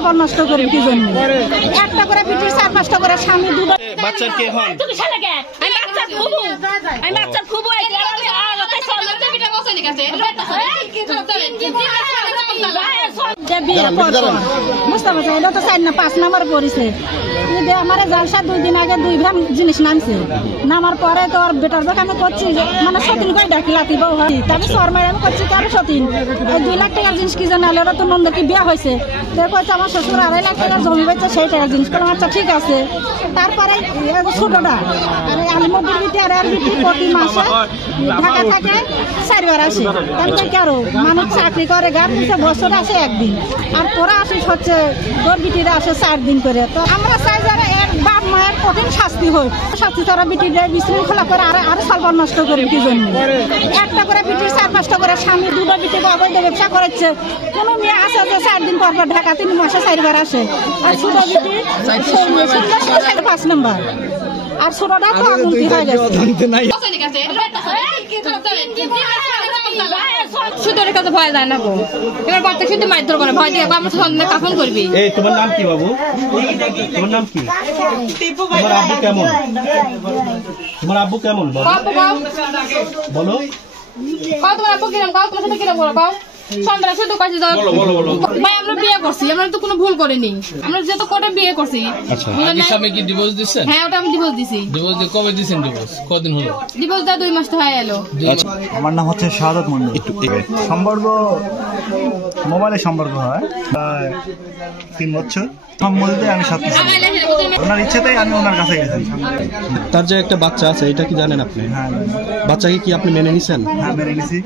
সালবার নষ্ট করি কি জন্য? একটা করে বিটির 4-5টা করে স্বামী দুটো বাচ্চার কে হন? তুমি শালা কে? আমি বাচ্চার ফুবু। আমি বাচ্চার ফুবু এই যে আমি তাই সন্ধ্যা দেবিটা বসে গেছে। এটা তো 4 না 5 নাম্বার পড়েছে। আমার জালসা 2 দিন আগে 2 ভ্যান জিনিস নামছে, নামার পরে তো আর বেটার বেক আমি করছি মানে সতীন কই ডাকি লাতি বউ হয় আমি শর্মায় আমি করছি কেন সতীন 2 লাখ টাকার জিনিস কি জানা ওরা তো নন্দ কি বিয়ে হয়েছে কইছে আমার শ্বশুর 2.5 লাখ টাকার জমি বেচে সেই টাকার জিনিস করলাম। আচ্ছা ঠিক আছে। তারপরে ছোটটা আলিমুদ্দিন বিটিয়ার আর বিটি প্রতি মাসে ঢাকা থাকে 4 বার আসে। আমি কি করো মানুষ চাকরি করে গান দিতে বছর আসে একদিন, আর তোরা আসিস হচ্ছে তোর বিটিরা আসে 4 দিন করে। তো আমরা চাই যারা এর বাপ মায়ের কঠিন শাস্তি হয়, শাস্তি তারা বিটিরা বিশৃঙ্খলা করে আরো সালবার নষ্ট করে কি জন্য? একটা করে বিটির 4-5টা করে স্বামী দুটো বিটিকে অবৈধ ব্যবসা করেছে। কোনো মেয়ে আসে যে 4 দিন পর পর ঢাকা 3 মাসে 4 বার আসে, আর ছোট বিটি 5 নম্বর আর ছোটটা তো আগুনতি হয়ে গেছে। সুতোর কাছে ভয় যায় না গো, এবার বাচ্চা শুধু মারধর করে ভয় দিয়ে আমরা সন্ধ্যা কাফন করবি। এই তোমার নাম কি বাবু? তোমার নাম কি? তোমার আব্বু কেমন? তোমার আব্বু কেমন বলো? কও তোমার আব্বু কিরম, কও তোমার সাথে কিরম বলো, কও সন্ধ্যা শুধু কাছে যাও। ভাই আমরা বিয়ে করছি, আমরা তো কোনো ভুল করিনি, আমরা যেহেতু কোর্টে বিয়ে করছি। আগে স্বামী কি ডিভোর্স দিচ্ছেন? হ্যাঁ ওটা আমি ডিভোর্স দিছি। ডিভোর্স দিয়ে কবে দিচ্ছেন? ডিভোর্স কদিন হলো? ডিভোর্স দেওয়া 2 মাস তো হয়ে এলো। আমার নাম হচ্ছে শাহাদাত মন্ডল। সম্পর্ক মোবাইলে সম্পর্ক হয় 3 বছর। সম্মতিতে আমি সাথে ওনার ইচ্ছেতেই আমি ওনার কাছে গেছি। তার যে একটা বাচ্চা আছে এটা কি জানেন আপনি? হ্যাঁ বাচ্চাকে কি আপনি মেনে নিছেন? হ্যাঁ মেনে নিছি।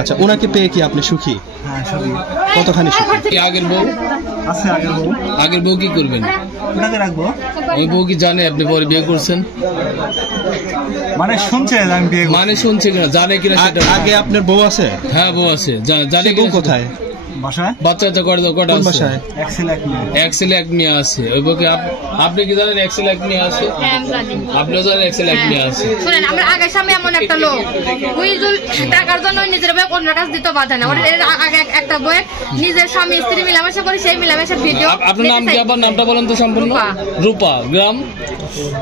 আচ্ছা, ওনাকে পেয়ে কি আপনি সুখী? হ্যাঁ সবই কতখানি সুখী? কি আগের বউ? আছে আগের বউ। আগের বউ কি করবেন? ওনাকে রাখবো। ওই বউ কি জানে আপনি পরে বিয়ে করছেন? মানে শুনছে যে আমি বিয়ে মানে শুনছে কিনা, জানে কিনা সেটা। আগে আপনার বউ আছে? হ্যাঁ বউ আছে, জানে বউ কিনা কোথায়? বাসায়। বাচ্চা তো কটা আছে? বাসায় এক ছেলে এক মেয়ে। এক ছেলে এক মেয়ে আছে। ওই বউকে আপনি কি জানেন এক ছেলে এক মেয়ে আছে? হ্যাঁ আমি জানি। আপনিও জানেন এক ছেলে এক মেয়ে আছে? শুনেন আমরা আগের স্বামী এমন একটা লোক হুইজুল টাকার জন্য নিজের বই অন্য কাছে দিতে বাধা না। ওর আগে একটা বই নিজের স্বামী স্ত্রী মিলামেশা করে সেই মিলামেশা ভিডিও। আপনার নাম কি? আবার নামটা বলেন তো সম্পূর্ণ। রূপা, গ্রাম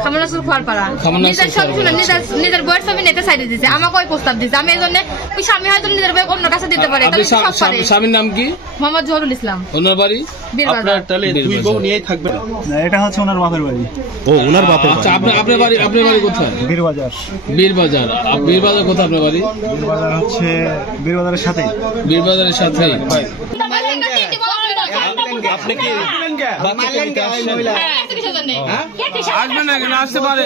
খামনাসুর খোয়ারপাড়া। খামনাসুর নিজের ছবি শুনে নিজের বইয়ের ছবি নেতে সাইডে দিছে, আমাকে ওই প্রস্তাব দিছে। আমি এই জন্য ওই স্বামী হয়তো নিজের বই অন্য কাছে দিতে পারে। স্বামীর নাম কি? মোহাম্মদ জহুরুল ইসলাম। ওনার বাড়ি? আপনার তাহলে 2 বউ নিয়েই থাকবেন? না, এটা হচ্ছে ওনার বাপের বাড়ি। ও ওনার বাপের আচ্ছা, আপনার বাড়ি কোথায়? বীরবাজার। বীরবাজার। বীরবাজার কোথায় আপনার বাড়ি? বীরবাজার হচ্ছে বীরবাজারের সাথেই। বীরবাজারের সাথেই। আপনি কি বাচ্চাকে নিতে আসছেন? আসবেন না কেন? আসতে পারে।